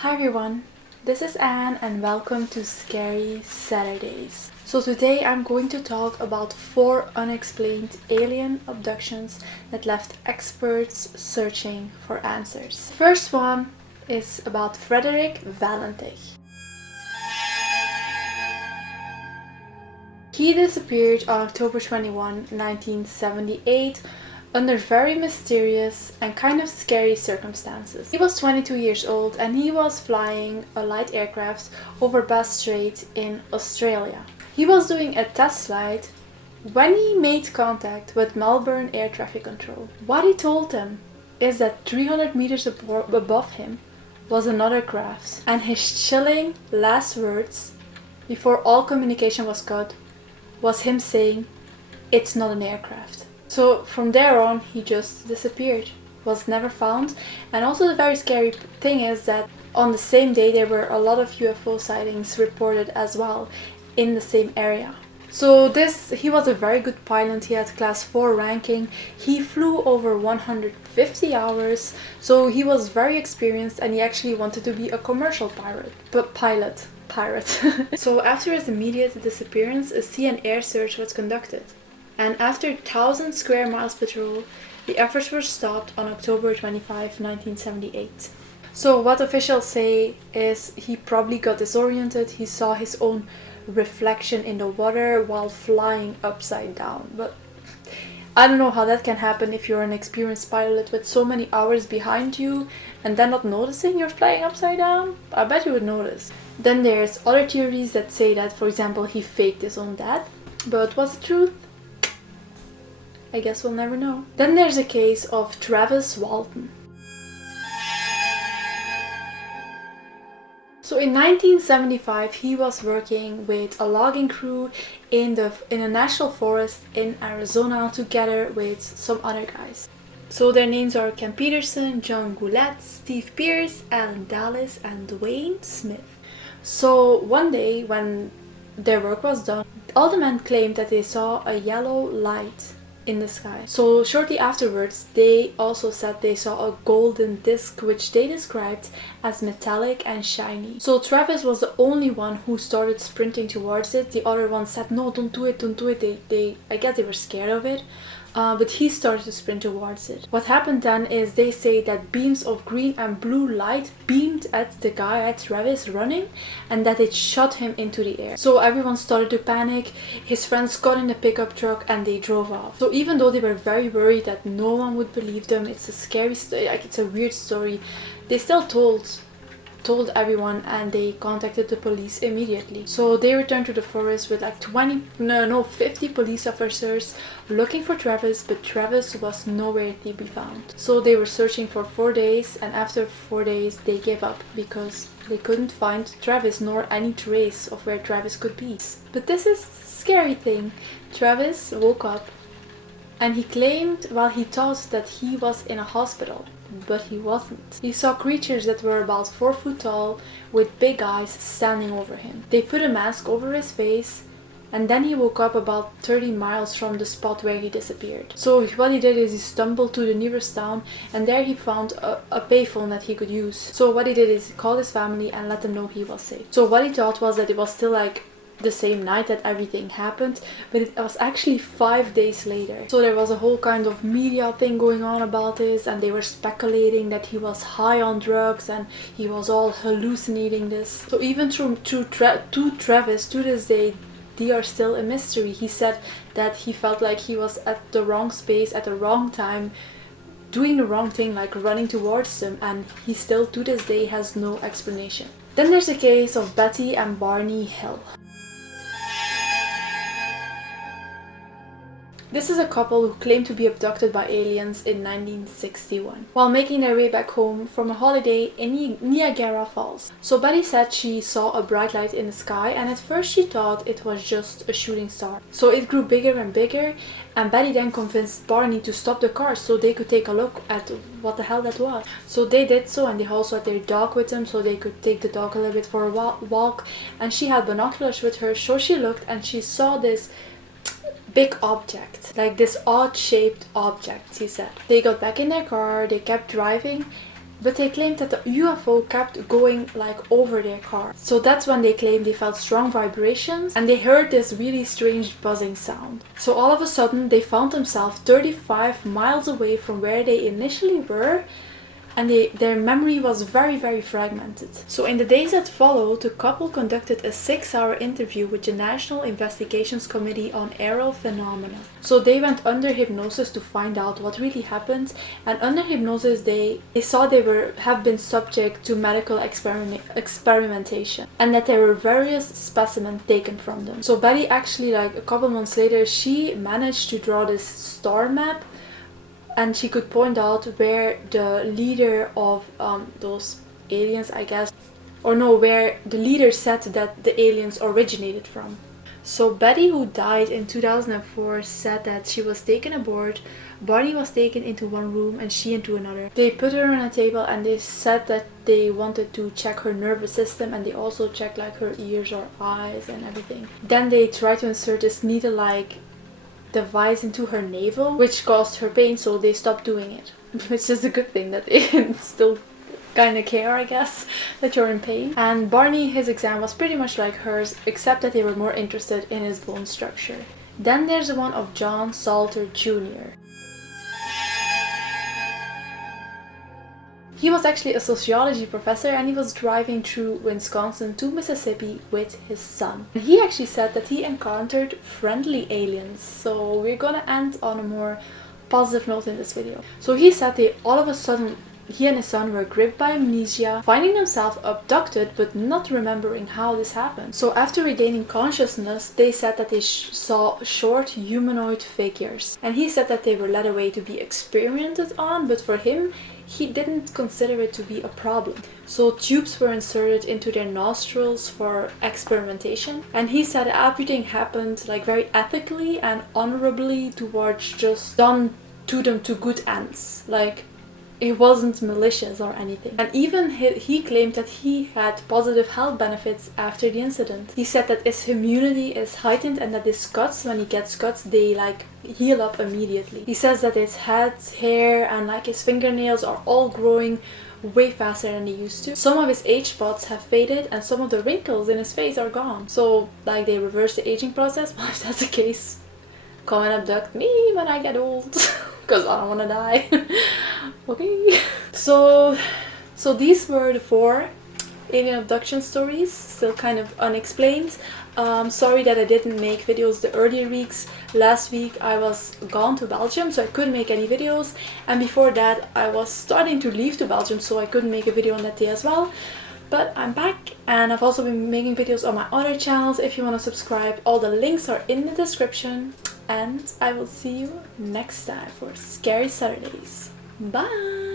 Hi everyone, this is Anne and welcome to Scary Saturdays. So today I'm going to talk about 4 unexplained alien abductions that left experts searching for answers. The first one is about Frederick Valentich. He disappeared on October 21, 1978 under very mysterious and kind of scary circumstances. He was 22 years old and he was flying a light aircraft over Bass Strait in Australia. He was doing a test flight when he made contact with Melbourne Air Traffic Control. What he told them is that 300 meters above him was another craft, and his chilling last words before all communication was cut was him saying, "It's not an aircraft." So from there on, he just disappeared, was never found. And also the very scary thing is that on the same day there were a lot of UFO sightings reported as well in the same area. So he was a very good pilot. He had class 4 ranking. He flew over 150 hours. So he was very experienced and he actually wanted to be a commercial pilot. So after his immediate disappearance, a sea and air search was conducted. And after 1,000 square miles patrol, the efforts were stopped on October 25, 1978. So what officials say is he probably got disoriented. He saw his own reflection in the water while flying upside down. But I don't know how that can happen if you're an experienced pilot with so many hours behind you and then not noticing you're flying upside down. I bet you would notice. Then there's other theories that say that, for example, he faked his own death. But what's the truth? I guess we'll never know. Then there's a case of Travis Walton. So in 1975, he was working with a logging crew in a national forest in Arizona together with some other guys. So their names are Ken Peterson, John Goulet, Steve Pierce, Alan Dallas, and Dwayne Smith. So one day when their work was done, all the men claimed that they saw a yellow light in the sky. So shortly afterwards, they also said they saw a golden disc which they described as metallic and shiny. So Travis was the only one who started sprinting towards it. The other ones said, "No, don't do it, don't do it." I guess they were scared of it. But he started to sprint towards it. What happened then is they say that beams of green and blue light beamed at the guy, at Travis, running, and that it shot him into the air. So everyone started to panic. His friends got in the pickup truck and they drove off. So even though they were very worried that no one would believe them, it's a scary story, like it's a weird story, they still told everyone and they contacted the police immediately. So they returned to the forest with like 50 police officers looking for Travis, but Travis was nowhere to be found. So they were searching for 4 days, and after 4 days they gave up because they couldn't find Travis nor any trace of where Travis could be. But this is the scary thing. Travis woke up and he claimed, he thought that he was in a hospital. But he wasn't. He saw creatures that were about 4 foot tall with big eyes standing over him. They put a mask over his face, and then he woke up about 30 miles from the spot where he disappeared. So what he did is he stumbled to the nearest town, and there he found a payphone that he could use. So what he did is he called his family and let them know he was safe. So what he thought was that it was still like the same night that everything happened, but it was actually 5 days later. So there was a whole kind of media thing going on about this, and they were speculating that he was high on drugs and he was all hallucinating this. So even to Travis, to this day, they are still a mystery. He said that he felt like he was at the wrong space at the wrong time, doing the wrong thing, like running towards them, and he still to this day has no explanation. Then there's a case of Betty and Barney Hill. This is a couple who claimed to be abducted by aliens in 1961 while making their way back home from a holiday in Niagara Falls. So Betty said she saw a bright light in the sky, and at first she thought it was just a shooting star. So it grew bigger and bigger, and Betty then convinced Barney to stop the car so they could take a look at what the hell that was. So they did so, and they also had their dog with them so they could take the dog a little bit for a walk, and she had binoculars with her, so she looked and she saw this big object, like this odd shaped object, he said. They got back in their car, they kept driving, But they claimed that the UFO kept going like over their car. So that's when they claimed they felt strong vibrations and they heard this really strange buzzing sound. So all of a sudden they found themselves 35 miles away from where they initially were, and their memory was very fragmented. So in the days that followed, the couple conducted a 6-hour interview with the National Investigations Committee on Aerial Phenomena. So they went under hypnosis to find out what really happened, and under hypnosis they saw they have been subject to medical experimentation and that there were various specimens taken from them. So Betty actually, like a couple months later, she managed to draw this star map, and she could point out where the leader of those aliens, I guess, or no, where the leader said that the aliens originated from. So Betty, who died in 2004, said that she was taken aboard, Barney was taken into one room and she into another. They put her on a table and they said that they wanted to check her nervous system, and they also checked like her ears or eyes and everything. Then they tried to insert this needle-like device into her navel, which caused her pain, so they stopped doing it. Which is a good thing that they still kind of care, I guess, that you're in pain. And Barney, his exam was pretty much like hers, except that they were more interested in his bone structure. Then there's the one of John Salter Jr. He was actually a sociology professor, and he was driving through Wisconsin to Mississippi with his son. And he actually said that he encountered friendly aliens. So we're gonna end on a more positive note in this video. So he said they all of a sudden, he and his son were gripped by amnesia, finding themselves abducted but not remembering how this happened. So after regaining consciousness, they said that they saw short humanoid figures. And he said that they were led away to be experimented on, but for him, he didn't consider it to be a problem. So tubes were inserted into their nostrils for experimentation, and he said everything happened like very ethically and honorably, towards just done to them to good ends. Like, it wasn't malicious or anything. And even he claimed that he had positive health benefits after the incident. He said that his immunity is heightened and that his cuts, when he gets cuts, they like heal up immediately. He says that his head, hair and like his fingernails are all growing way faster than they used to. Some of his age spots have faded and some of the wrinkles in his face are gone. So like they reverse the aging process. Well, if that's the case, come and abduct me when I get old. Because I don't want to die. Okay. So these were the 4 alien abduction stories, still kind of unexplained. Sorry that I didn't make videos the earlier weeks. Last week I was gone to Belgium, so I couldn't make any videos. And before that I was starting to leave to Belgium, so I couldn't make a video on that day as well. But I'm back, and I've also been making videos on my other channels. If you want to subscribe, all the links are in the description. And I will see you next time for Scary Saturdays. Bye!